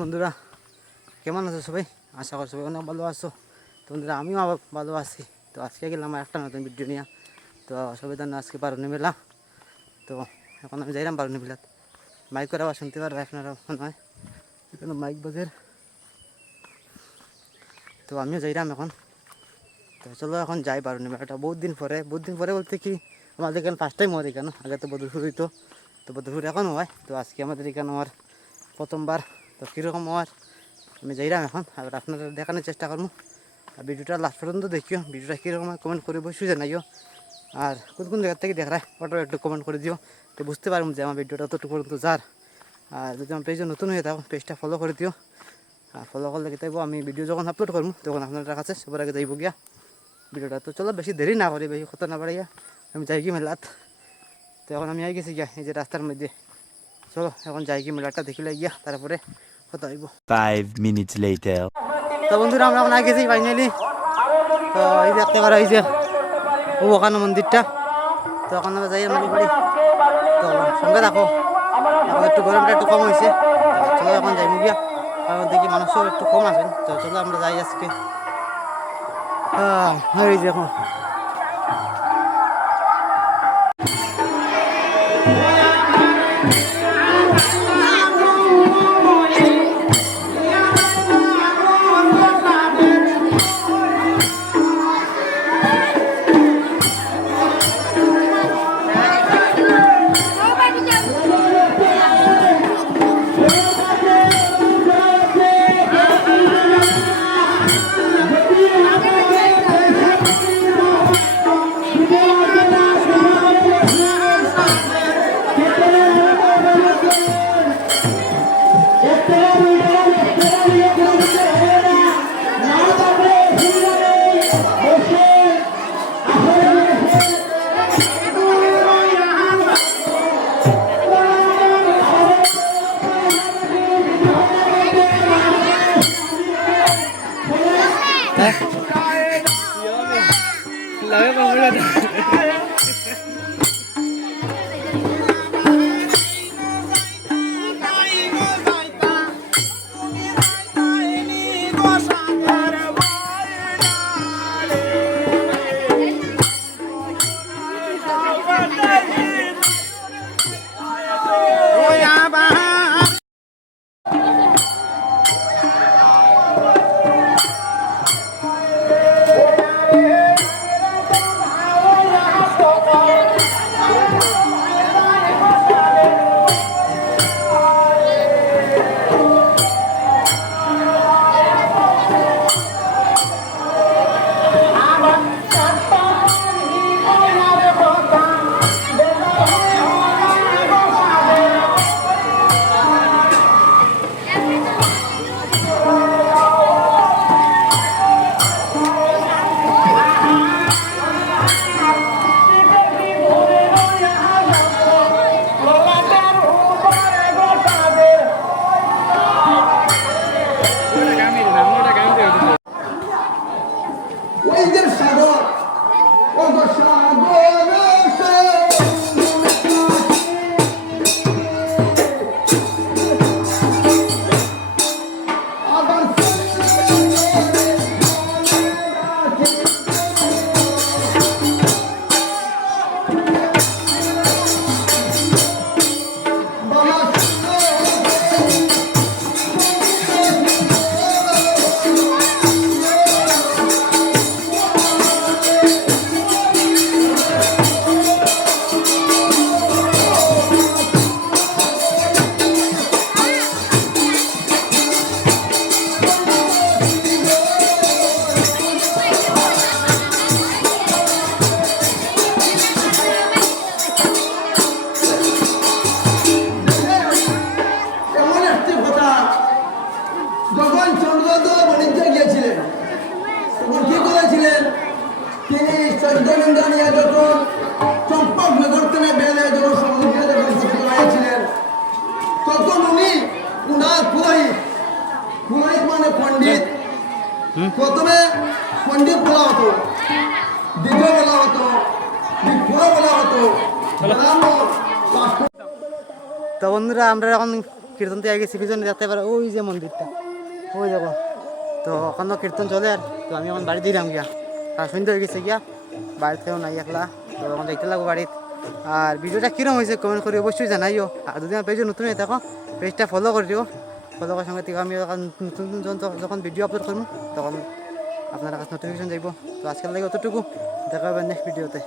বন্ধুরা কেমন আছো সবাই? আশা করি সবাই অনেক ভালো আছো। তো বন্ধুরা আমিও আবার ভালো আছি। তো আজকে গেলাম একটা নতুন ভিডিও নিয়ে। তো সবাই জানো আজকে বারুনি মেলা। তো এখন আমি যাইলাম বারুনি মেলাত। মাইক করে আবার শুনতে পারবে আপনারা মনে হয়, এখানে মাইক বাজের। তো আমিও যাইলাম এখন। তো চলো এখন যাই বারুনি মেলাটা। বহুত দিন পরে বলতে কি আমাদের এখানে ফার্স্ট টাইম হয় এখানে। আগে তো বদরপুর হইতো, তো বদরপুর এখনও হয়। তো আজকে আমাদের এখানে আমার প্রথমবার। তো কীরকম হওয়ার আমি যাইলাম এখন, আর আপনারা দেখানোর চেষ্টা করবো। আর ভিডিওটা লাস্ট পর্যন্ত দেখিও। ভিডিওটা কীরকম হয় কমেন্ট করে বসে জানাইও। আর কোন কোন জায়গা থেকে দেখায় ওটাও একটু কমেন্ট করে দিও, তো বুঝতে পারবো যে আমার ভিডিওটা অতটুকু পর্যন্ত যার। আর যদি আমার পেজে নতুন হয়ে থাকো পেজটা ফলো করে দিও। আর ফলো করলে কি আমি ভিডিও যখন আপলোড করবো তখন আপনাদের কাছে সবার আগে যাইব গিয়া ভিডিওটা। তো চলো বেশি দেরি না করি, বেশি কথা না বাড়াইয়া আমি যাই কি মেলাত। তো এখন আমি আই গেছি গিয়া এই যে রাস্তার মধ্যে। চলো এখন যাই কি মেলাটা দেখিলে গিয়া তারপরে কথা হইব। 5 minutes later. তো বন্ধুরা আমরা এখন আই গেছি ফাইনালি। তো এই দেখতে পারো এই যে ওখানে মন্দিরটা। তো এখন আমরা যাই মালি বাড়ি। তো সঙ্গে থাকো, এখন একটু গরমটা একটু কম হয়েছে। তো চলো এখন যাই গিয়া, কারণ দেখি মানুষও একটু কম আছেন। তো চলো আমরা যাই আজকে। এই দেখো প্রথমে পণ্ডিত বলা হতো, দ্বিতীয় বলা হতো, বলা হতো। তো বন্ধুরা আমরা এখন কীর্তন থেকে গেছি পিছনে যেতে পারে ওই যে মন্দিরটা ওই দেখো। তো ওখানে কীর্তন চলে আর তো আমি এখন বাড়ি দিলাম গিয়া আর সন্ধ্যা হয়ে গেছে গিয়া বাড়িতেও নাই একলা। তো এখন দেখতে লাগবো বাড়িতে। আর ভিডিওটা কীরকম হয়েছে কমেন্ট করে অবশ্যই জানাইও। আর যদি আমার পেজে নতুন হয়ে থাকো পেজটা ফলো করে দিও। ফলো করার সঙ্গে থেকে আমি নতুন নতুন যখন ভিডিও আপলোড করবো তখন আপনার কাছে নোটিফিকেশন যাইব। তো আজকের লাগে অতটুকু, দেখা হবে নেক্সট ভিডিওতে।